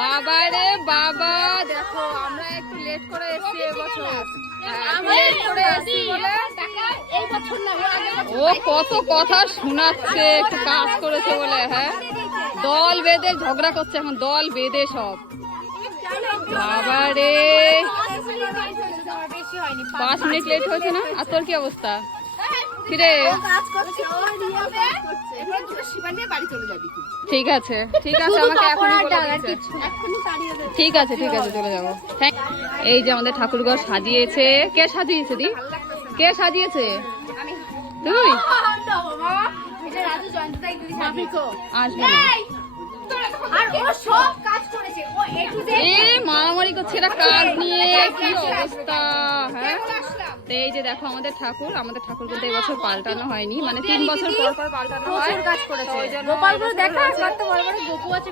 বাবা রে বাবা, দেখো আমরা একটু লেট করে এসেছি এবছর। ও কত কথা শোনাচ্ছে, একটু কাজ করেছে বলে। হ্যাঁ, দল বেঁধে ঝগড়া করছে এখন, দল বেঁধে সব। বাবা রে, 5 মিনিট লেট হয়েছে না? আর তোর কি অবস্থা? কিরে, ঠিক আছে ঠিক আছে, আমাকে এখনই বলে দিয়েছে। ঠিক আছে ঠিক আছে, চলে যাবো। এই যে আমাদের ঠাকুরঘর সাজিয়েছে। কে সাজিয়েছে দি? কে সাজিয়েছে? তুই? আসবে না। মারামারি করছে এরা কাজ নিয়ে, কি অবস্থা। হ্যাঁ, এই যে দেখো আমাদের ঠাকুর কিন্তু এবছর পাল্টানো হয়নি, মানে 3 বছর পর পর পাল্টানো হয়। কাজ করেছে গোপালগুলো দেখা, কত বড় বড় গোপু আছে।